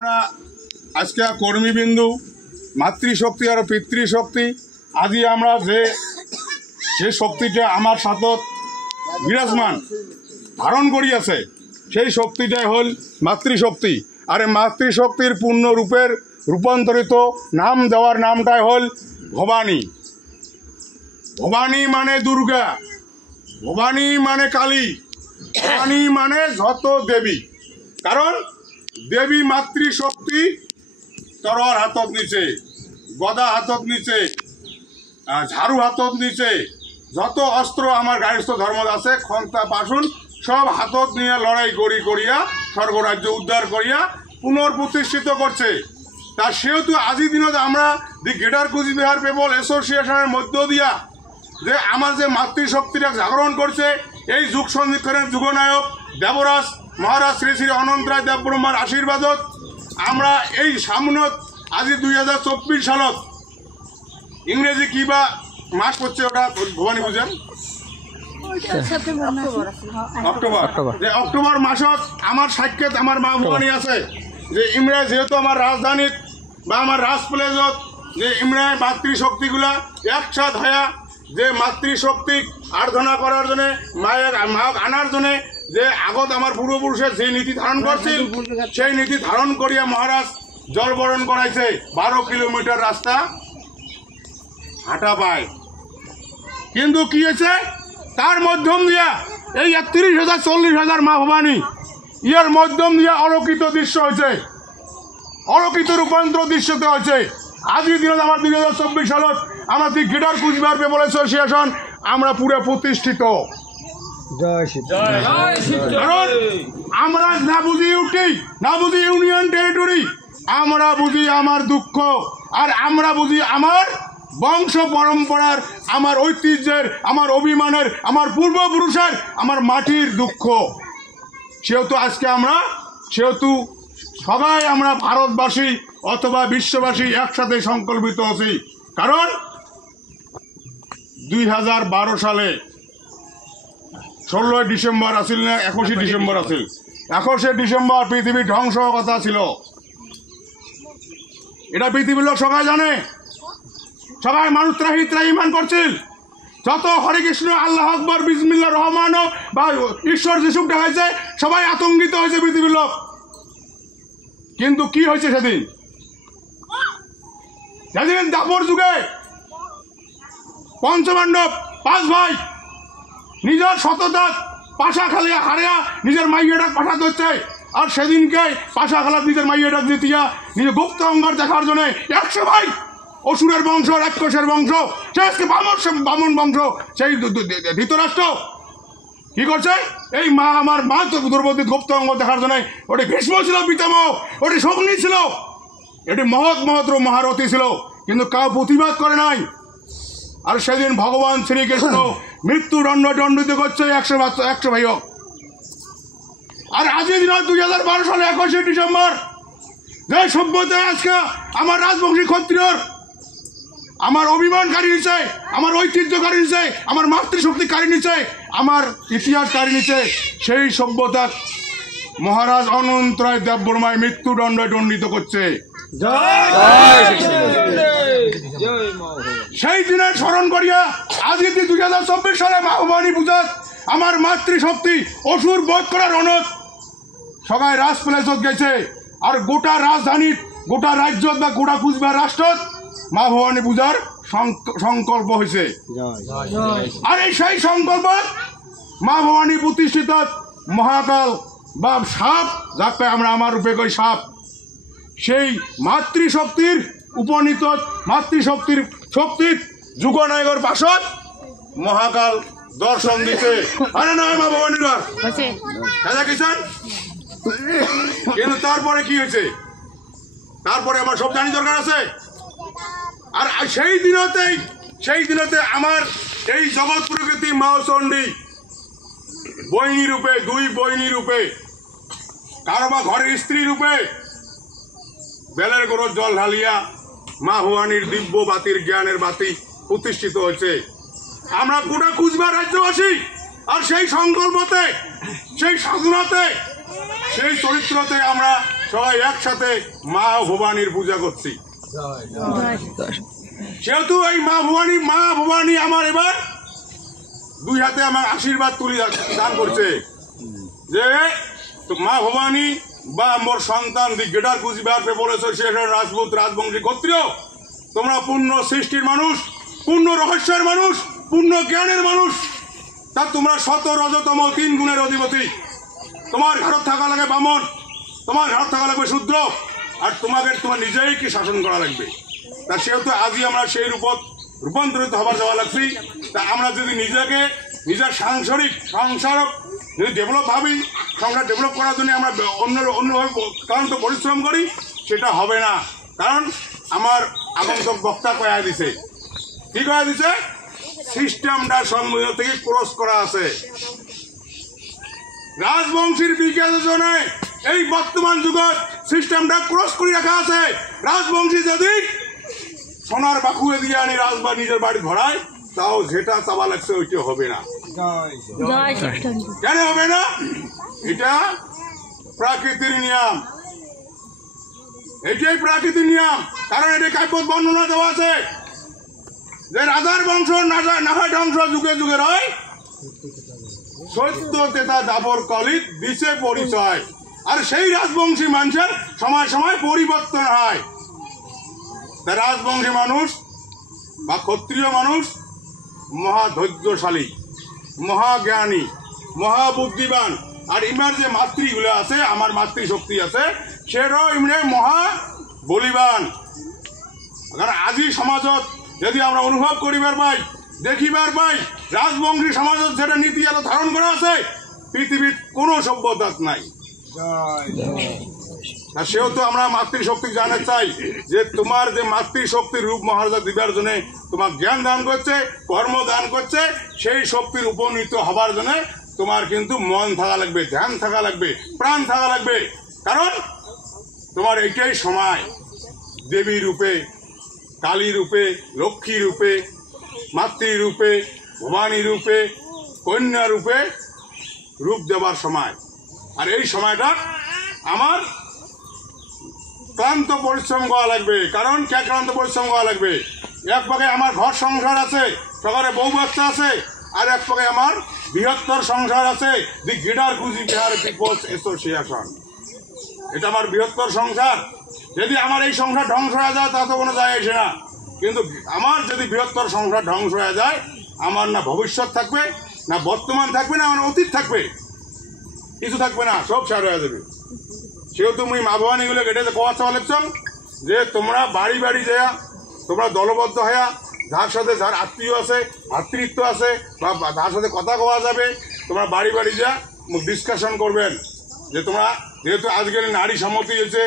আমরা আজকে কর্মীবিন্দু মাতৃশক্তি আর পিতৃশক্তি আদি আমরা যে শক্তিটা আমার সাথত বিরাজমান ধারণ করিয়াছে সেই শক্তিটাই হল মাতৃশক্তি। আর এই মাতৃশক্তির পূর্ণ রূপের রূপান্তরিত নাম দেওয়ার নামটাই হল ভবানী। ভবানী মানে দুর্গা, ভবানী মানে কালী, ভবানী মানে যত দেবী। কারণ দেবী মাতৃশক্তি তরোয়ার হাতত নিচে, গদা হাতত নিচে, ঝাড়ু হাতত নিচে, যত অস্ত্র আমার গার্হস্থ্য ধর্ম আছে খন্তা পাশুন সব হাতত নিয়ে লড়াই করিয়া স্বর্গরাজ্য উদ্ধার করিয়া পুনঃপ্রতিষ্ঠিত করছে। তা সেহেতু আজি দিনত আমরা দি গ্রেটার কুচবিহার পিপল অ্যাসোসিয়েশনের মধ্য দিয়া যে আমার যে মাতৃশক্তিটা জাগরণ করছে, এই যুগ সন্ধিক্ষণের যুগনায়ক দেবরাজ মহারাজ শ্রী শ্রী অনন্ত রায় দেবব্রহ্মার আশীর্বাদত আমরা এই সামনত আজি 2024 সালত ইংরেজি কি বা মাস পড়ছে ওটা ভবানী বুঝেন অক্টোবর মাসত আমার সাক্ষাৎ আমার মা ভবানী আছে যে ইমরায় যেহেতু আমার রাজধানীত বা আমার রাজ প্লেজত যে ইমরায় মাতৃশক্তিগুলা একসাথ হয়া যে মাতৃশক্তি আরাধনা করার জন্য মায়ের মাক আনার জন্য যে আগত আমার পূর্বপুরুষের যে নীতি ধারণ করছিল সেই নীতি ধারণ করিয়া মহারাজ জলবরণ করাইছে। 12 কিলোমিটার রাস্তা হাঁটা পায়, কিন্তু কি হয়েছে তার মাধ্যম দিয়া এই 30,000 40,000 মা ভবানী ইয়ার মাধ্যম দিয়া অলৌকিত দৃশ্য হয়েছে, অলৌকিত রূপান্তর দৃশ্যতে হয়েছে। আজকের দিনত আমার 2024 সালত আমার the greater Cooch Behar people association আমরা পুরো প্রতিষ্ঠিত। কারণ আমরা না বুঝি উঠি, না বুঝি ইউনিয়ন টেরিটরি, আমরা বুঝি আমার দুঃখ, আর আমরা বুঝি আমার বংশ পরম্পরার, আমার ঐতিহ্যের, আমার অভিমানের, আমার পূর্বপুরুষের, আমার মাটির দুঃখ। সেহেতু আজকে সেহেতু সবাই আমরা ভারতবাসী অথবা বিশ্ববাসী একসাথে সংকল্পিত আছি। কারণ 2012 সালে 16 ডিসেম্বর আসিল না 21 ডিসেম্বর আসিল, 21 ডিসেম্বর পৃথিবী ধ্বংস কথা ছিল। এটা পৃথিবীর লোক সবাই জানে, সবাই মানুষ ত্রাহিমান করছিল। যত হরে কৃষ্ণ আল্লাহ আকবর বিসমিল্লাহ রহমান বা ঈশ্বর যিশুটা হয়েছে সবাই আতঙ্কিত হয়েছে পৃথিবীর লোক। কিন্তু কি হয়েছে সেদিন দাপর যুগে পঞ্চপাণ্ডব 5 ভাই নিজের সততা পাশা খালিয়া হারিয়া নিজের মাইয়াটাক পাঠাতে হচ্ছে। আর সেদিনকে পাশা খালাত নিজের মাইয়াটাক দিতিয়া নিজের গুপ্ত অঙ্গার দেখার জন্য 100 ভাই অসুরের বংশ, রাক্ষসের বংশ, সে বামন বংশ, সেই ধৃতরাষ্ট্র কি করছে এই আমার মা তো দ্রৌপদী গুপ্ত অঙ্গ দেখার জন্য। ওটি ভীষ্ম ছিল পিতামহ, ওটি শকুনি ছিল, এটি মহৎ মহারথী ছিল, কিন্তু কাউ প্রতিবাদ করে নাই। আর সেদিন ভগবান শ্রীকৃষ্ণ মৃত্যুদণ্ড দণ্ডিত করছে 100 ভাইও। আর আজকের দিন 2012 সালে 21 ডিসেম্বর যে সভ্যতা আজকে আমার রাজবংশী ক্ষত্রিয়র আমার অভিমান কারি নিচ্ছে, আমার ঐতিহ্য কারি নিচ্ছে, আমার মাতৃশক্তি কারি নিচ্ছে, আমার ইতিহাস কারি নিচ্ছে, সেই সভ্যতা মহারাজ অনন্ত রায় দেববর্মায় মৃত্যুদণ্ড দণ্ডিত করছে। সেই দিনের স্মরণ করিয়া আজকে 2024 সালে মা ভবানী পূজা আমার মাতৃশক্তি অসুর বধ করার অনদ সবাই রাজ প্লেসত গেছে। আর গোটা রাজধানীর, গোটা রাজ্য বা গোটা কুচবিহার রাষ্ট্রত মা ভবানী পূজার সংকল্প হয়েছে। আর এই সেই সংকল্প মা ভবানী প্রতিষ্ঠিত মহাকাল বা সাপ, যাকে আমরা আমার রূপে কই সাপ, সেই মাতৃশক্তির উপনীত মাতৃশক্তির শক্তির যুগনায়কের পাশত মহাকাল দর্শন দিতে। আরে নয় মা ভবানীরা কিন্তু তারপরে কি হয়েছে, তারপরে আমার সব জানি দরকার আছে। আর সেই দিনতে আমার এই জগৎ প্রকৃতি মা চণ্ডী বৈনী রূপে, 2 বৈনী রূপে, কারো বা ঘরের স্ত্রী রূপে বেলের গোড়ত জল ঢালিয়া মা ভবানীর দিব্য বাতির জ্ঞানের বাতি প্রতিষ্ঠিত হয়েছে। আমরা গোটা কুচবিহার রাজ্যবাসী আর সেই সংকল্পতে, সেই সাধনাতে, সেই চরিত্রতে আমরা সবাই একসাথে মা ভবানীর পূজা করছি। সেহেতু এই মা ভবানী আমার এবার দুই হাতে আমার আশীর্বাদ তুলি দান করছে যে মা ভবানী বা মোর সন্তান দি গেটার কুচবিহার প্রিপারেশন রাজপুত রাজবংশী ক্ষত্রিয়, তোমরা পূর্ণ সৃষ্টির মানুষ, পূর্ণ রহস্যের মানুষ, পূর্ণ জ্ঞানের মানুষ। তা তোমরা শত রজতম 3 গুণের অধিপতি। তোমার ঘাড়ত থাকা লাগে বামন, তোমার ঘাড়ত থাকা লাগবে শূদ্র, আর তোমার নিজেইকে শাসন করা লাগবে। তা সেহেতু আজই আমরা সেই রূপান্তরিত হবার যাওয়া লাগছি। তা আমরা যদি নিজেকে নিজের সাংসারিক সংসারক যদি ডেভেলপ ভাবি, সংসার ডেভেলপ করার জন্য আমরা অন্যভাবে ক্লান্ত পরিশ্রম করি, সেটা হবে না। কারণ আমার আগন্তক বক্তা কয়া দিছে, কি কয়া দিছে, সিস্টেমটা সংবিধান থেকে ক্রস করা আছে। রাজবংশীর বিকাশের জন্য এই বর্তমান যুগের সিস্টেমটা ক্রস করে রাখা আছে। রাজবংশী যদি সোনার বাকুয়ে দিয়ে আনি রাজবা নিজের বাড়ি ধরায়, তাও যেটা চাওয়া লাগছে ওইটা হবে না। কেন হবে না? এটা প্রাকৃতির নিয়ম, এটাই প্রাকৃতিক নিয়ম। কারণ এটা কাব্য বর্ণনা দেওয়া আছে যে রাজার বংশ না হয় ধ্বংস যুগে যুগে হয়, সত্য তেতা দাবর কলিত দিছে পরিচয়। আর সেই রাজবংশী মানুষের সময় সময় পরিবর্তন হয়। রাজবংশী মানুষ বা ক্ষত্রিয় মানুষ মহা ধৈর্যশালী, মহাজ্ঞানী, মহাবুদ্ধিবান। আর ইমার যে মাতৃগুলো আছে, আমার মাতৃশক্তি আছে, সেটাও ইমনে মহা বলিবান। কারণ আজি সমাজত যদি আমরা অনুভব করিবার পাই, দেখিবার পাই, রাজবংশী সমাজত যেটা নীতি এত ধারণ করা আছে, পৃথিবীর কোনো সভ্যতাত নাই। সেহেতু আমরা মাতৃশক্তি জানাতে চাই যে তোমার যে মাতৃশক্তির রূপ মহারাজা দিবার জন্য তোমার জ্ঞান দান করছে, কর্ম দান করছে, সেই শক্তির উপনীত হবার জন্য তোমার কিন্তু মন থাকা লাগবে, ধ্যান থাকা লাগবে, প্রাণ থাকা লাগবে। কারণ তোমার এইটাই সময় দেবী রূপে, কালী রূপে, লক্ষ্মী রূপে, মাতৃরূপে, ভবানী রূপে, কন্যা রূপে রূপ দেবার সময়। আর এই সময়টা আমার ক্লান্ত পরিশ্রম করা লাগবে। কারণ কে ক্লান্ত পরিশ্রম করা লাগবে? এক পাকে আমার ঘর সংসার আছে, সকালে বউ বাচ্চা আছে, আর এক পাকে আমার বৃহত্তর সংসার আছে, দি গেটার কুচবিহার পিপলস অ্যাসোসিয়েশন। এটা আমার বৃহত্তর সংসার। যদি আমার এই সংসার ধ্বংস হয়ে যায় তা তো কোনো যায় আসে না। কিন্তু আমার যদি বৃহত্তর সংসার ধ্বংস হয়ে যায়, আমার না ভবিষ্যৎ থাকবে, না বর্তমান থাকবে, না আমার অতীত থাকবে, কিছু থাকবে না, সব শেয়ার হয়ে যাবে। সেহেতু মুই মা ভবানীগুলো গেটে কোয়া চাওয়া লাগছাম যে তোমরা বাড়ি বাড়ি যায়া, তোমরা দলবদ্ধ হইয়া, যার সাথে যার আত্মীয় আছে, ভাতৃত্ব আছে, বা যার সাথে কথা কোয়া যাবে, তোমরা বাড়ি বাড়ি যা ডিসকাশন করবেন যে তোমরা যেহেতু আজকের নারী সম্মতি হয়েছে,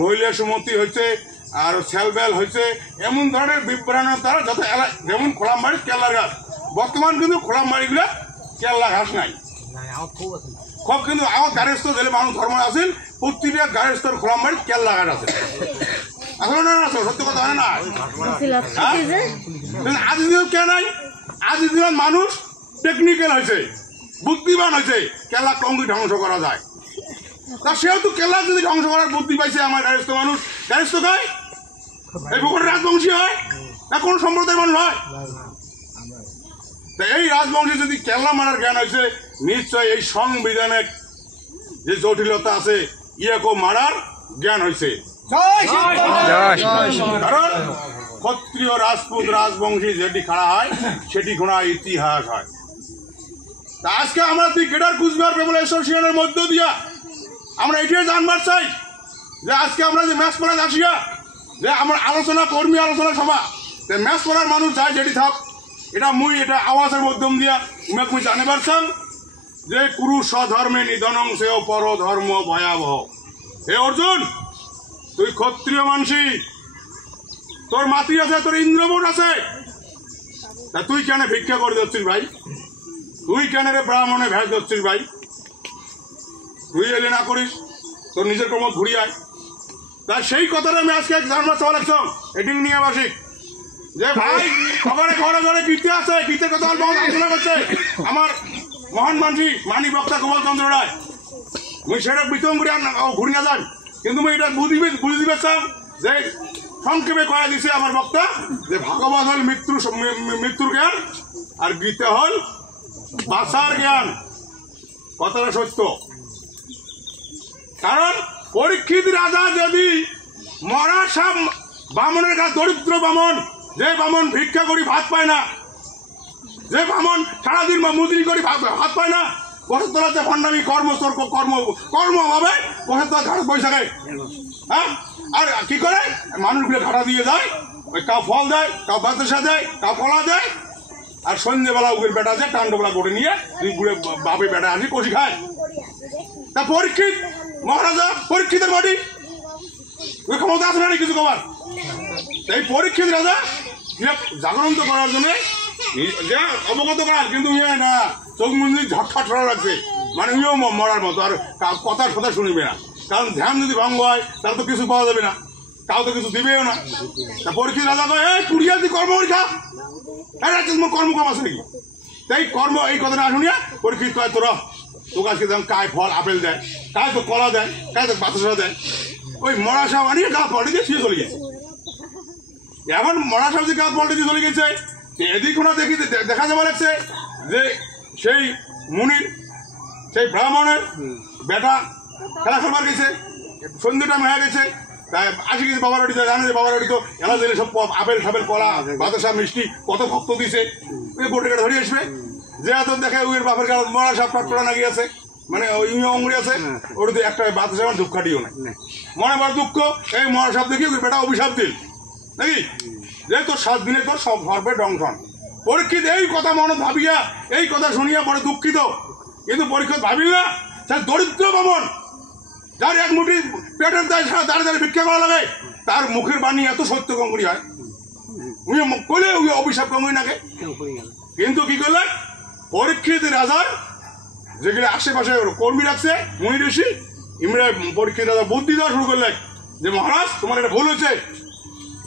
মহিলা সম্মতি হয়েছে, আর সেলবেল হয়েছে, এমন ধরনের বিভ্রাণের দ্বারা যত যেমন খোলামবাড়ি কেল্লার ঘাস, বর্তমান কিন্তু খোলামবাড়িগুলো কেল্লা ঘাস নাই, খুব কিন্তু আমার গাড়েস্থ দিলে মানুষ ধর্ম আসেন, প্রতিটা গাড়েস্থর খোলামবাড়ি কেল্লা ঘাট আছে। আসলে না সত্য কথা হয় না। আজি দিন কে নাই? আজি দিনত মানুষ টেকনিক্যাল হয়েছে, বুদ্ধিমান হয়েছে, কেল্লা কঙ্গি ধ্বংস করা যায়। তা সেহেতু কেল্লা যদি ধ্বংস করার বুদ্ধি পাইছে আমার গাড়েস্থ মানুষ, গাড়েস্থ গায় এই পুকুর রাজবংশী হয় না কোন সম্প্রদায়ের মানুষ হয়? এই রাজবংশী যদি কেল্লা মারার জ্ঞান হয়েছে, নিশ্চয় এই সংবিধানের যে জটিলতা আছে ইয়াকে মারার জ্ঞান হয়েছে। কারণ ক্ষত্রিয় রাজপুত রাজবংশী যেটি খাড়া হয় সেটি ঘোড়া ইতিহাস হয়। তা আজকে আমরা দি গেটার কুচবিহার পিপল অ্যাসোসিয়েশনের মধ্য দিয়া আমরা এটাই জানবার চাই যে আজকে আমরা যে ম্যাচ পড়া আসিয়া যে আমার আলোচনা কর্মী আলোচনা সভা, ম্যাচ পড়ার মানুষ যায় যেটি থাক, এটা এটা আওয়াজের মাধ্যম দিয়া মুই জানিবার চান যে কুরু স্বধর্মে নিধনং সেও পরধর্ম ভয়াবহ। হে অর্জুন, তুই ক্ষত্রিয় মানসি, তোর মাতৃ আছে, তোর ইন্দ্রবোট আছে, তা তুই কেন ভিক্ষা করে দিচ্ছিস ভাই? তুই কেন রে ব্রাহ্মণে ভেজ দিচ্ছিস ভাই? তুই এলে না করিস, তোর নিজের কর্ম ঘুরিয়ে আয়। তা সেই কথাটা আমি আজকে জানবার চাওয়া লাগছাম এটি নিয়ে আবাসিক যে ভাই সবারে ঘরে ঘরে কীর্তি আছে, কীর্তির কথা আলোচনা করছে আমার মহান মানসি মানি বক্তা গোপাল চন্দ্র রায়। মুই সেটা বিতরণ করে আর ঘুরি না যান, কিন্তু মুই এটা বুঝি দিবে চান যে সংক্ষেপে কয়া দিছে আমার বক্তা যে ভাগবত হল মৃত্যুর জ্ঞান আর গীতা হল বাঁচার জ্ঞান। কথাটা সত্য। কারণ পরীক্ষিত রাজা যদি মরা সব বামনের কাছে, দরিদ্র বামন, যে বামন ভিক্ষা করি ভাত পায় না, যে বামন সারাদিন মজুরি করি ভাত পায় না, বছর তোলাতে ভণ্ডামি কর্ম অভাবে বছর তোলা ঘাট পয়সা খায়। হ্যাঁ, আর কি করে মানুষগুলো ঘাটা দিয়ে যায়, ওই কাউ ফল দেয়, কাউ বাতাসা দেয়, কাউ কলা দেয়, আর সন্ধ্যেবেলা উগের বেটা যায় টান্ডবেলা করে নিয়ে দুই বুড়ে বাপে বেটা আসি কষি খায়। তা পরীক্ষিত মহারাজা, পরীক্ষিতের মাটি ওই ক্ষমতা আছে না কিছু কবার। এই পরীক্ষিত রাজা জাগরণ করার জন্য যে অবগত করার, কিন্তু না চোখ মন্দির ঝটফট ছড়া রাখছে, মানে উইও মরার মতো, আর কথার কথা শুনবে না। কারণ ধ্যান যদি ভঙ্গ হয় তাহলে তো কিছু পাওয়া যাবে না, কাউ তো কিছু দিবেও না। তা পরীক্ষিত রাজা কয়, এই পুড়িয়া তুই কর্ম পরীক্ষা, তোমার কর্ম কম আছে নাকি? তাই কর্ম এই কথা না শুনিয়া পরীক্ষিত কয়, তোরা তোকে আজকে যেমন কায় ফল আপেল দেয়, কায় তো কলা দেয়, কায় তো বাতাসা দেয়, ওই মরা সাপ আনিয়ে গা পল্টে দিয়ে শুয়ে চলে গেছে। এখন মরা সাপ যে গা পল্টে দিয়ে চলে গেছে, এদিক ওনা দেখা যাওয়া লাগছে যে সেই মুনির, সেই ব্রাহ্মণের বেটা খেলা খেলবার গেছে, সন্ধ্যে টাইম হয়ে গেছে, তাই আসে গেছে বাবার বাড়িতে। জানে যে বাবার বাড়ি তো এলা দিলে সব আপেল ঠাপেল কলা বাতাসা মিষ্টি কত ভক্ত দিছে, ওই গোটে কেটে ধরে আসবে। যে এত দেখে ওই বাপের গাছ মরা সাপ টাটপড়া নাকি আছে, মানে ওই অঙ্গুরি আছে, ওটা একটা বাতাসা আমার দুঃখ কাটিও না, মনে বড় দুঃখ। এই মরা সাপ দেখি ওই বেটা অভিশাপ দিল নাকি, যে তোর 7 দিনে তোর সব সর্বে ডংঠন। পরীক্ষিত এই কথা মনে ভাবিয়া, এই কথা শুনিয়া বড় দুঃখিত, কিন্তু পরীক্ষিত ভাবিল না সে দরিদ্র বামন, যার এক মুঠি পেটের দায় সারা দাঁড়িয়ে দাঁড়িয়ে ভিক্ষা করা লাগে, তার মুখের বাণী এত সত্য কঙ্গুরি হয়, উনি কইলে ওই অভিশাপ কঙ্গুরি নাকে। কিন্তু কি করলেন পরীক্ষিত রাজার যেগুলো আশেপাশে কর্মী রাখছে মুনি ঋষি, ইমরা পরীক্ষিত রাজা বুদ্ধি দেওয়া শুরু করলেন যে মহারাজ তোমার একটা ভুল হচ্ছে,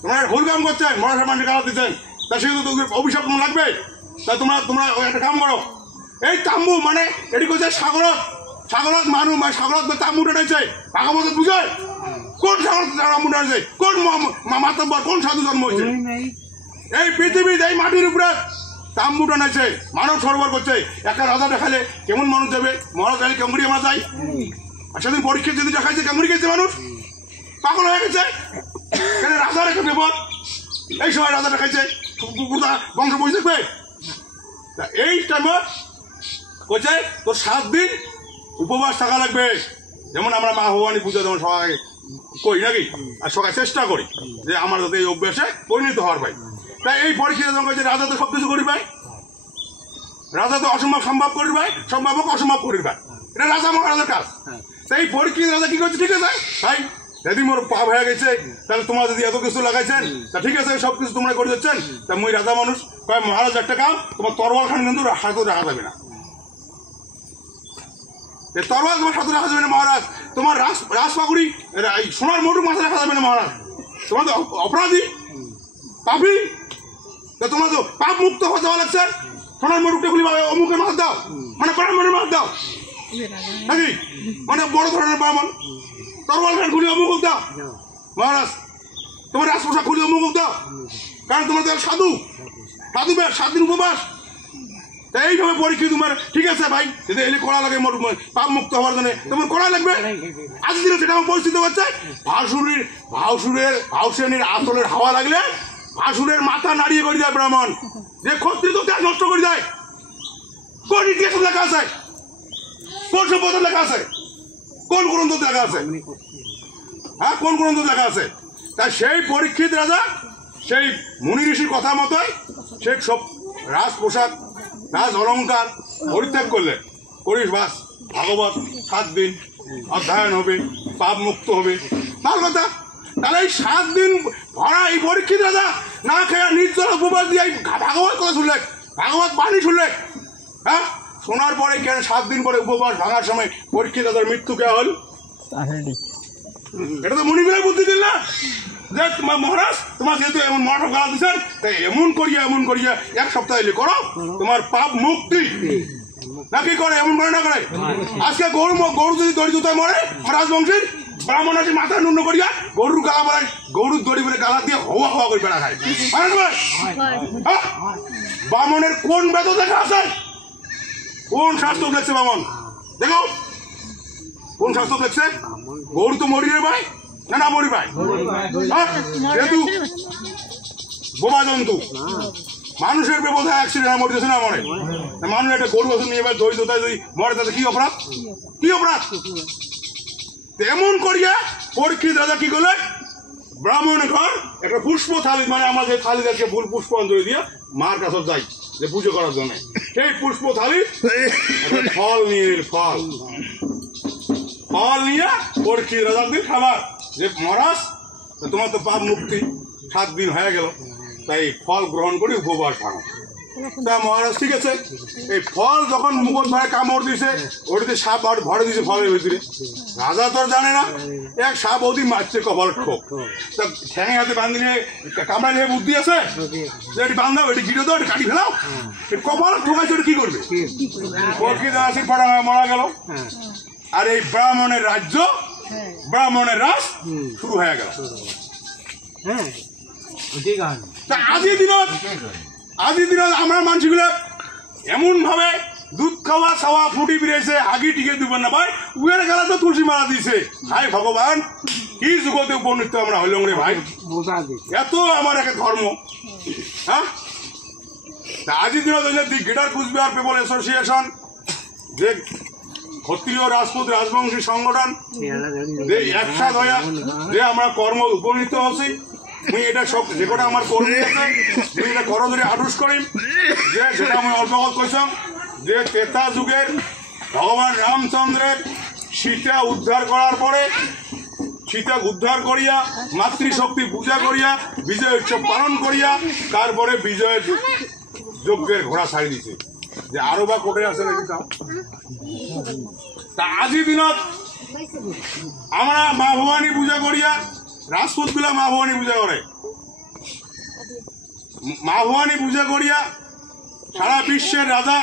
তোমরা একটা ভুল কাম করছেন, মহারাজ মানুষকে গালা দিচ্ছেন, তা সেগুলো তো অভিশাপ তোমার লাগবে। তা তোমরা একটা কাম করো, এই তাম্বু মানে এটি করছে সাগরত মানুষ সাগরত বা তাম্বু টানাইছে, ভাগবত বুঝায় কোন সাগর তাম্বু টানাইছে, কোন মাতব্বর কোন সাধু জন্ম হয়েছে এই পৃথিবীতে, এই মাটির উপরে তাম্বু টানাইছে, মানব সরবরাহ করছে। একটা রাজা দেখালে কেমন মানুষ যাবে, মহারাজ চাইলে কেমরি আমরা যাই। আর সেদিন পরীক্ষা যদি দেখাইছে কেমরি গেছে, মানুষ পাগল হয়ে গেছে। রাজার একটা বিপদ, এই সময় রাজা দেখাইছে বংশ বই দেখবে। এই টাইমে কইছে তোর 7 দিন উপবাস থাকা লাগবে, যেমন আমরা মা ভবানী পূজা যেমন সবাই করি নাকি, আর সবাই চেষ্টা করি যে আমার যাতে এই অভ্যাসে পরিণত হওয়ার পাই। তাই এই পরীক্ষা যখন কইছে রাজা তো সবকিছু করি পায়, রাজা তো অসম্ভব সম্ভব করি পায়, সম্ভবকে অসম্ভব করি পায়, এটা রাজা মহারাজার কাজ। তাই পরীক্ষিত রাজা কি করছে, ঠিক আছে ভাই যদি মোর পাপ হয়ে গেছে, তাহলে তোমরা যদি এত কিছু লাগাইছেন তা ঠিক আছে, সব কিছু তোমরা করে দিচ্ছেন। তা মুই রাজা মানুষ, কয় মহারাজ একটা কাম, তোমার তরোয়াল খান কিন্তু হাতে রাখা যাবে না, তরোয়াল তোমার সাথে রাখা যাবে না মহারাজ, তোমার রাজপাগুড়ি সোনার মোটুক মাথা রাখা যাবে না মহারাজ, তোমার তো অপরাধী পাপি, তা তোমার তো পাপ মুক্ত হতে দেওয়া লাগছে, সোনার মোটুকটা খুলি অমুকের মাথা দাও, মানে ব্রাহ্মণের মাথা দাও নাকি, মানে বড় ধরনের ব্রাহ্মণ, তরোয়াল খান খুলি অমুক দাও মহারাজ, তোমার রাজপোশাক খুলি অমুক দাও, কারণ তোমার তো সাধু 7 দিন উপবাস। এইভাবে পরীক্ষা তোমার ঠিক আছে ভাই, যদি এলে করা লাগে পাপ মুক্ত হওয়ার জন্য তোমার করা লাগবে। আজ দিনে সেটা আমার পরিস্থিতি হচ্ছে, ভাউশ্রেণীর আসলের হাওয়া লাগলে ভাসুরের মাথা নাড়িয়ে করে যায় ব্রাহ্মণ, যে ক্ষত্রিয় তো ত্যাগ নষ্ট করে যায়। কোন ইতিহাস লেখা আছে, কোন সভ্যতা লেখা আছে, কোন গ্রন্থ লেখা আছে, হ্যাঁ কোন গ্রন্থ লেখা আছে? তাই সেই পরীক্ষিত রাজা সেই মুনি ঋষির কথা মতোই সে সব রাজ পোশাক রাজ অলঙ্কার পরিত্যাগ করলেন, করিস বাস ভাগবত 7 দিন অধ্যয়ন হবে, পাপ মুক্ত হবে, তার কথা। তাহলে এই 7 দিন ভরা এই পরীক্ষিত রাজা না খেয়ে নির্জল উপবাস দিয়ে ভাগবত কথা শুনলেন, ভাগবত বাণী শুনলেন। হ্যাঁ, শোনার পরে কেন 7 দিন পরে উপবাস ভাঙার সময় পরীক্ষিত রাজার মৃত্যু কে হল? এটা তো মুনিগুলাই বুদ্ধি দিল না যে মহারাজ তোমার যেহেতু এমন মহারাজ গালা দিচ্ছেন, তাই এমন করিয়া 1 সপ্তাহ এলে করো, তোমার পাপ মুক্তি। না কি করে এমন করে না করে আজকে গরু যদি দড়ি জুতায় মরে রাজবংশীর ব্রাহ্মণ আছে মাথা নুন্ন করিয়া গরুর গালা বলে গরুর দড়ি বলে গালা দিয়ে হওয়া হওয়া করে বেড়া খায় বামনের কোন বেদ দেখা আছে কোন শাস্ত্র দেখছে বামন দেখো কোন শাস্ত্র দেখছে গরু তো মরি ভাই না মরি ভাই যেহেতু বোমা জন্তু মানুষের ব্যবধায় অ্যাক্সিডেন্ট মরতেছে না মরে মানুষ একটা গরু বছর নিয়ে এবার দড়ি দোতায় যদি মরে তাতে কি অপরাধ এমন করিয়া পরীক্ষিত রাজা কি করলেন ব্রাহ্মণের ঘর একটা পুষ্প থালি মানে আমরা যে থালি দেখে ফুল পুষ্প অঞ্জলি দিয়ে মার কাছে যাই যে পুজো করার জন্য সেই পুষ্প থালি ফল নিয়ে ফল নিয়ে পরীক্ষিত রাজার দিন খাবার যে মহারাজ তোমার তো পাপ মুক্তি 7 দিন হয়ে গেল তাই ফল গ্রহণ করে উপবাস ভাঙো তা মহারাজ ঠিক আছে এই ফল যখন মুকুট ধরে কামড় দিছে ওটিতে সাপ ভরে দিছে ফলের ভিতরে রাজা তো জানে না এক সাপ ওদি মারছে কপাল ঠোক তা ঠ্যাং হাতে বাঁধিয়ে কামড়াই নিয়ে বুদ্ধি আছে যে এটি বান্ধাও এটি গিরে দাও এটি কাটি ফেলাও কপাল ঠোকাইছে ওটা কি করবে মারা গেল আর এই ব্রাহ্মণের রাজ্য ব্রাহ্মণের রাজ শুরু হয়ে গেল আজির দিনত আমার মানুষগুলো এমন ভাবে দুধ খাওয়া খাওয়া ফুটি বেরিয়েছে আগি টিকে দিব না ভাই উয়ের গেলা তো তুলসী মারা দিছে হাই ভগবান কি যুগতে উপনীত আমরা হইলাম রে ভাই এত আমার একটা ধর্ম হ্যাঁ আজির দিনত the greater Cooch Behar people association যে ক্ষত্রিয় রাজপুত রাজবংশী সংগঠন যে একসাথ হইয়া যে আমরা কর্ম উপনীত হচ্ছি মুই এটা সব যে কটা আমার কর্মী আছে মুই এটা করো ধরে আদর্শ করিম যে যেটা আমি অল্প কইছাম যে ত্রেতা যুগের ভগবান রামচন্দ্রের সীতা উদ্ধার করার পরে সীতা উদ্ধার করিয়া মাতৃশক্তি পূজা করিয়া বিজয় উৎসব পালন করিয়া তারপরে বিজয়ের যজ্ঞের ঘোড়া ছাড়ি দিছে যে আরো বা কোটে আছে নাকি তা আজির দিনত আমরা মা ভবানী পূজা করিয়া রাজপুত গুলা মা ভবানী পূজা করে মা ভবানী পূজা করিয়া সারা বিশ্বের রাজা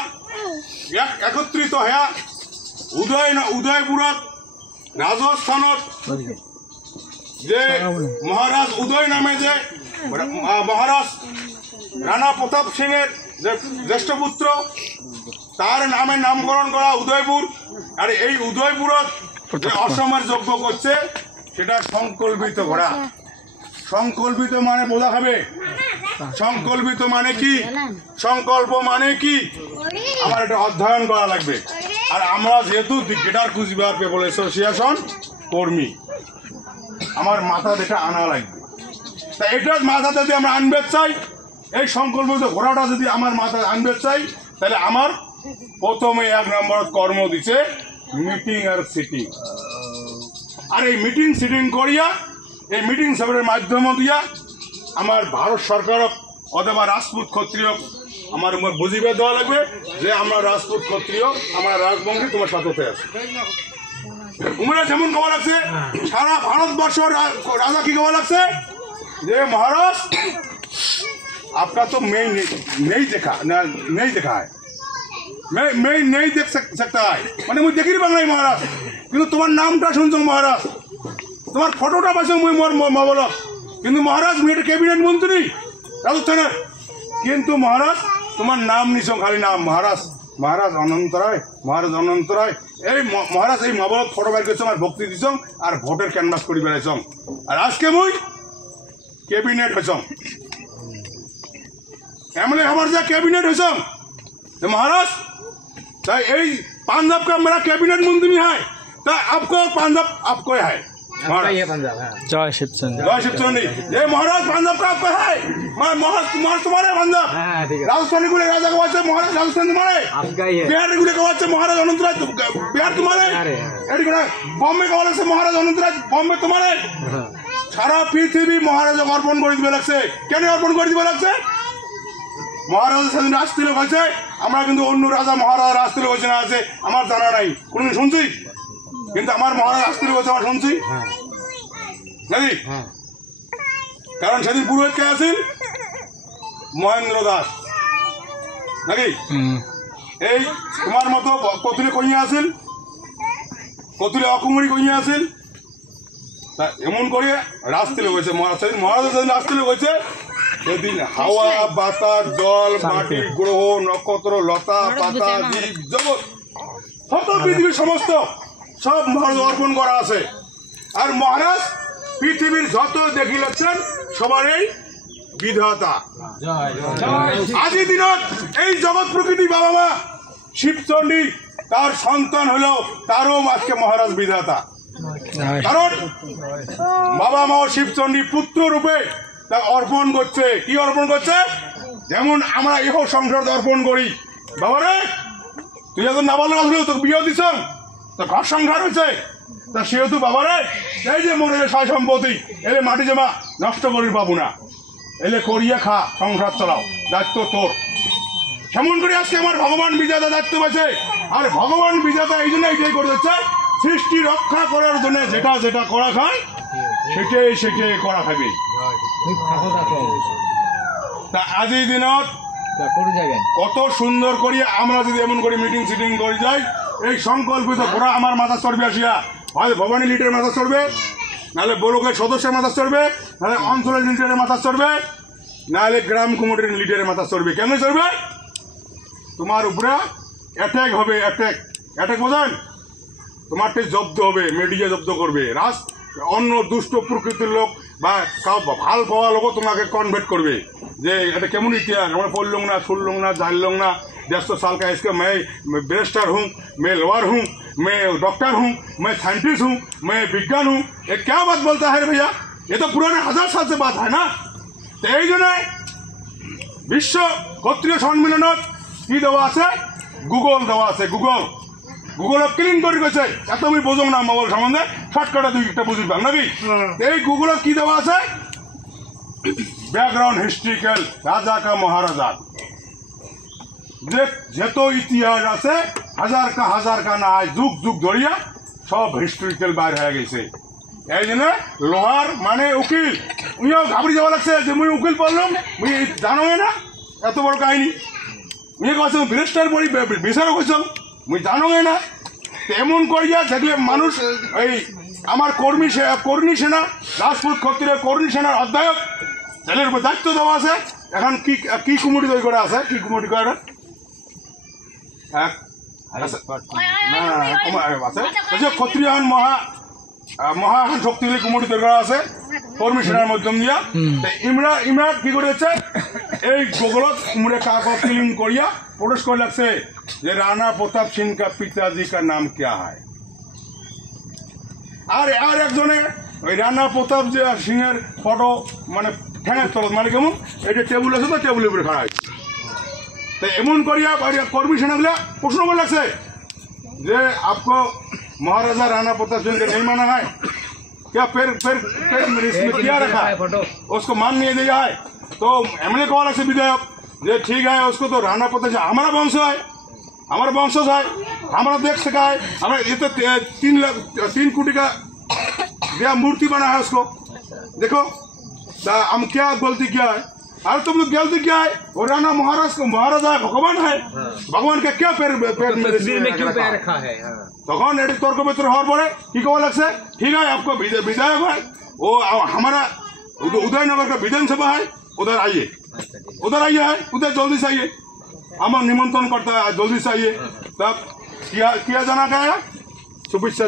একত্রিত হইয়া উদয়পুরত রাজস্থানত যে মহারাজ উদয় নামে যে মহারাজ রানা প্রতাপ সিংয়ের যে জ্যেষ্ঠ পুত্র তার নামে নামকরণ করা উদয়পুর আর এই উদয়পুরত অসমের যজ্ঞ করছে সেটা সংকল্পিত ঘোড়া সংকল্পিত মানে বোঝা হবে সংকল্পিত মানে কি সংকল্প মানে কি আমার এটা অধ্যয়ন করা লাগবে আর আমরা যেহেতু গ্রেটার কুচবিহার পিপল অ্যাসোসিয়েশন কর্মী আমার মাথা দেখে আনা লাগবে তা এটার মাথা যদি আমরা আনবে চাই এই সংকল্পিত ঘোড়াটা যদি আমার মাথায় আনবে চাই তাহলে আমার প্রথমে 1 নম্বর কর্ম দিছে মিটিং আর সিটিং আর এই মিটিং সিটিং করিয়া এই মিটিং সবের মাধ্যম দিয়া আমার ভারত সরকার অথবা রাজপুত ক্ষত্রিয় আমার উপর বুঝিয়ে দেওয়া লাগবে যে আমরা রাজপুত ক্ষত্রিয় আমরা রাজবংশী তোমার সাথে আছে উমরা যেমন খবর আছে সারা ভারতবর্ষ রাজা কি খবর আছে যে মহারাজ आपका तो मैं नहीं देखा है मैं नहीं देख सकता है মানে মুই দেখি পারলাই মহারাজ কিন্তু তোমার নামটা শুনছো মহারাজ তোমার ফটোটা পাইছো মুই মোর মোবাইল কিন্তু মহারাজ মুই এটা ক্যাবিনেট মন্ত্রী রাজস্থানের কিন্তু মহারাজ তোমার নাম নিছো খালি নাম মহারাজ অনন্ত রায় এই মহারাজ এই মোবাইলত ফটো বাইর করছো আর ভক্তি দিছ আর ভোটের ক্যানভাস করি বেড়াইছ আর আজকে মুই ক্যাবিনেট হইছ एमएलए हमारे जा कैबिनेट है सब तो महाराज तो यही पंजाब का मेरा कैबिनेट मंत्री है तो आपको पंजाब आपको है जय शिव चंद्र ये महाराज पंजाब का आपको है महाराज तुम्हारे पंजाब राजस्थानी गुले राजा का वाचे महाराज राजस्थान तुम्हारे बिहार गुले का वाचे महाराज अनंतराज बिहार तुम्हारे बॉम्बे का वाले से महाराज अनंतराज बॉम्बे तुम्हारे सारा पृथ्वी महाराज अर्पण कर दिबे लागছে কেন अर्पण कर दिबे लागছে মহারাজ সেদিন রাজতিলক হয়েছে আমরা কিন্তু অন্য রাজা মহারাজা রাজতিলক হয়েছে না আছে আমার জানা নাই কোনদিন শুনছি কিন্তু আমার মহারাজ রাজতিলক হয়েছে আমার শুনছি নাকি কারণ সেদিন পুরোহিত কে আছেন মহেন্দ্র দাস নাকি এই তোমার মতো কতুলে কইয়া আসেন, কতুলে অকুমরি কইয়া আসেন। তা এমন করে রাস্তে লেগেছে মহারাজ, মহারাজ যেদিন রাস্তে লেগেছে সেদিন হাওয়া বাতাস জল মাটি গ্রহ নক্ষত্র লতা পাতা জীব জগৎ সকল পৃথিবীর সমস্ত সব মহারাজ অর্পণ করা আছে। আর মহারাজ পৃথিবীর যত দেখিলেছেন সবারই বিধাতা। আজি দিনত এই জগৎ প্রকৃতি বাবা মা শিবচণ্ডী তার সন্তান হলেও তারও আজকে মহারাজ বিধাতা। কারণ বাবা মা শিবচণ্ডী পুত্র রূপে তা অর্পণ করছে। কি অর্পণ করছে? যেমন আমরা ইহ সংসার অর্পণ করি। বাবারে তুই এখন নাবালক আসলে তোকে বিয়ে দিছ, তো ঘর সংসার হয়েছে, তা সেহেতু বাবারে এই যে মনে সয় সম্পত্তি এলে মাটি জমা নষ্ট করির পাবো না, এলে করিয়া খা, সংসার চালাও, দায়িত্ব তোর। কেমন করে আজকে আমার ভগবান বিধাতা দায়িত্ব পাচ্ছে। আর ভগবান বিধাতা এই জন্য এইটাই করে যাচ্ছে, সৃষ্টি রক্ষা করার জন্য যেটা যেটা করা খায় সেটাই সেটাই করা খাবে। তা আজ এই দিনত কত সুন্দর করি আমরা যদি এমন করে মিটিং সিটিং করে যাই, এই সংকল্পিত ঘোড়া আমার মাথা চড়বে আসিয়া, হয় ভবানী লিডারের মাথা চড়বে, নাহলে ব্লকের সদস্যের মাথা চড়বে, নাহলে অঞ্চলের লিডারের মাথা চড়বে, নাহলে গ্রাম কমিটির লিডারের মাথা চড়বে। কেন চড়বে? তোমার উপরে অ্যাটাক হবে। অ্যাটাক অ্যাটাক বোঝেন? তোমারটা জব্দ হবে, মিডিয়া জব্দ করবে, অন্য দুষ্ট প্রকৃতির লোক বা কাউ ভাল পাওয়া লোকও তোমাকে কনভার্ট করবে যে এটা কেমন ইতিহাস, আমরা পড়লুম না শুনলুম না জানলুম না। 150 साल का इसका मैं बैरिस्टर हूँ, मैं लॉयर हूँ, मैं डॉक्टर हूँ, मैं साइंटिस्ट हूँ, मैं विज्ञान हूँ। ये क्या बात बोलता है भैया? ये तो पुराने 1000 साल से बात है ना। तो এই জন্য বিশ্ব ক্ষত্রিয় সম্মেলনত কি দেওয়া আছে? গুগল দেওয়া আছে। গুগল গুগল ক্লিন করে গেছে। এত আমি বোঝো না মোবাইল সম্বন্ধে, শর্টকাটে দুই একটা বুঝি পান নাকি? এই গুগল কি দেওয়া আছে? ব্যাকগ্রাউন্ড হিস্ট্রিক্যাল রাজা কা মহারাজা যে যত ইতিহাস আছে হাজার কা না যুগ যুগ ধরিয়া সব হিস্ট্রিক্যাল বাইর হয়ে গেছে। এই জন্য লোহার মানে উকিল, উনিও ঘাবড়ি যাওয়া লাগছে যে মুই উকিল পড়লাম, মুই জানো না এত বড় কাহিনী। উনি কাছে ব্যারিস্টার পড়ি বিচারক হয়েছাম, মুই জানো না। এমন করিয়া দেখলে মানুষ এই আমার কর্মী সেনা রাজপুত ক্ষত্রিয় কর্মী সেনার অধ্যায়ক ছেলের উপর দায়িত্ব দেওয়া আছে। এখন কি কি কমিটি তৈরি করা আছে? কি কমিটি করা ক্ষত্রিয় মহান শক্তিশালী কমিটি তৈরি করা আছে কর্মী সেনার মাধ্যম দিয়া। ইমরা কি করেছে? এই গুগলত উমরে কাগজ ক্লিন করিয়া প্রবেশ করে লাগছে যে রানা প্রতাপ সিং কা পিতাজি কা নাম क्या है। আর একজনে ওই রানা প্রতাপ যে সিংহের ফটো মানে ঠ্যাঙের তলত মানে কেমন এটা টেবিল আছে তো টেবিলের উপরে খাড়া হয়েছে। তো এমন করিয়া কর্মী সেনাগুলা প্রশ্ন করে লাগছে যে आपको महाराजा राणा प्रताप सिंह नहीं माना है क्या? फिर इसमें क्या रखा? उसको मान नहीं दिया है। तो एमएलए कॉल है विधायक जे ठीक है उसको तो राणा प्रताप सिंह हमारा वंश है, हमारा वंशज है, हमारा देख सका है। हमें ये तो 3 कोटी का मूर्ति बना है उसको। देखो हम क्या गलती किया है? अरे तुम लोग गलती क्या है? वो राणा महाराजा भगवान है, भगवान का क्या पैर में क्यों पैर रखा है? তখন এটি তর্ক বিতর্ক হওয়ার পরে কি করা লাগছে? ঠিক আছে आपको विधायक है वो हमारा उदयनगर का विधानसभा है, उधर आइए है, उधर जल्दी से आइए, हम निमंत्रण करता है जल्दी से आइए। तब किया जाना गया शुभेच्छा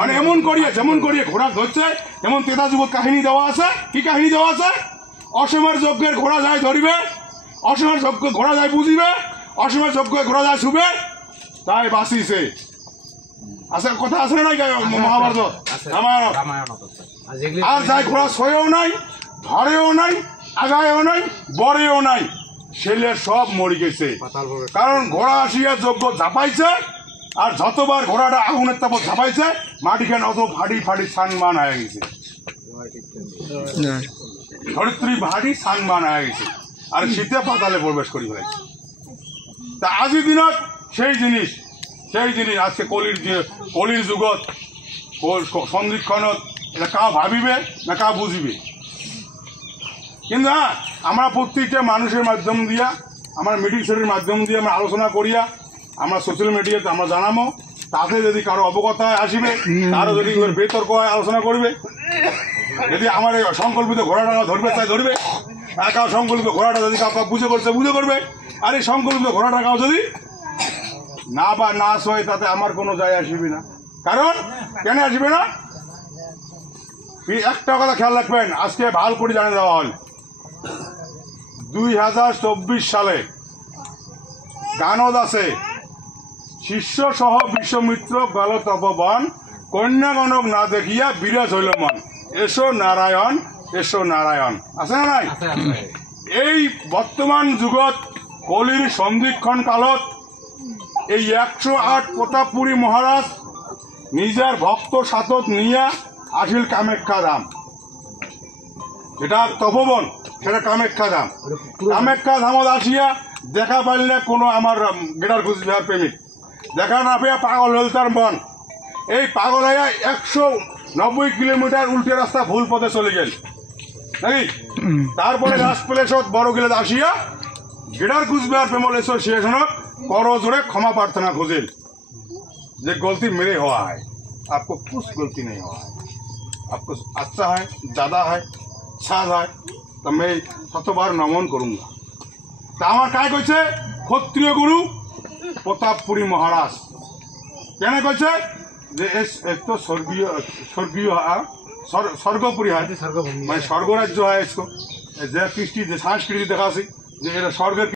মানে এমন করিয়ে যেমন করিয়ে ঘোড়া ধরছে এমন তেতা যুবক কাহিনী দেওয়া আছে। কি কাহিনী দেওয়া আছে? অসীমের যজ্ঞের ঘোড়া যায় ধরিবে, অসীমের যজ্ঞ ঘোড়া যায় বুঝিবে, অসীমের যজ্ঞ ঘোড়া যায় শুবে, তাই বাঁচিছে। আছে কথা আছে না মহাভারত রামায়ণ? আর যায় ঘোড়া শোয়েও নাই, ধরেও নাই, আগায়ও নাই, বড়েও নাই, ছেলে সব মরে গেছে। কারণ ঘোড়া আসিয়া যজ্ঞ ঝাপাইছে, আর যতবার ঘোড়াটা আগুনের তাপ ঝাপাইছে মাটিখানে অত ফাটি সানমান হয়ে গেছে, ধরিত্রী ভাটি সানমান হয়ে গেছে, আর শীতে পাতালে প্রবেশ করি ফেলেছে। তা আজি দিনত সেই জিনিস আজকে কলির যুগত সন্ধিক্ষণত এটা কাউ ভাবিবে না কাউ বুঝিবে। কিন্তু হ্যাঁ আমরা প্রত্যেকটা মানুষের মাধ্যম দিয়া আমরা মিটিং সেটির মাধ্যম দিয়ে আমরা আলোচনা করিয়া আমরা সোশ্যাল মিডিয়াতে আমরা জানাবো, তাতে যদি কারো অবগত হয় আসিবে, কারো যদি বিতর্ক হয় আলোচনা করবে। যদি আমার এই সংকল্পিত ঘোড়াটা ধরবে তাই ধরবে, একা সংকল্পিত ঘোড়াটা যদি কাউকে বুঝে করবে, আর এই সংকল্পিত ঘোড়াটা কাউ যদি না বা নাশ হয় তাতে আমার কোনো যায় আসিবে না। কারণ কেন আসবে না, একটা কথা খেয়াল রাখবেন, আজকে ভাল করে জানিয়ে দেওয়া হল 2024 সালে গানদ আছে শিষ্য সহ বিশ্বমিত্র গেল তপবন, কন্যাগণক না দেখিয়া বিরাজ হইল মন, এসো নারায়ণ এসো নারায়ণ। আছে না নাই? এই বর্তমান যুগত কলির সন্ধিক্ষণ কালত এই 108 প্রতাপপুরী মহারাজ নিজের ভক্ত সাতত নিয়া আসিল কামাখ্যা ধাম, যেটা তপবন সেটা কামাখ্যা ধাম। কামাখ্যা ধামত আসিয়া দেখা পাইলে কোনো আমার গেটার কুচবিহার প্রেমিক দেখা না পেয়ে পাগল হল তার মন। এই পাগল হইয়া 190 কিলোমিটার উল্টে রাস্তা ভুল পথে চলে গেল নাকি। তারপরে রাজপ্লেসত বড় গেলে আসিয়া গেটার কুচবিহার প্রেমল এসোসিয়েশনক কর জোরে ক্ষমা প্রার্থনা খুঁজিল যে गलती मेरे हुआ है, आपको कुछ गलती नहीं हुआ है, आपको अच्छा है, ज़्यादा है, साज है, तो मैं 100 बार नमन करूँगा। তা আমার কাজ কইছে ক্ষত্রিয় গুরু প্রতাপপুরী মহারাজ কেন কইছে যে তো স্বর্গীয় স্বর্গপুরী হয়, মানে স্বর্গরাজ্য হয়, যে কৃষ্টি যে সংস্কৃতি দেখাছি যে এটা স্বর্গের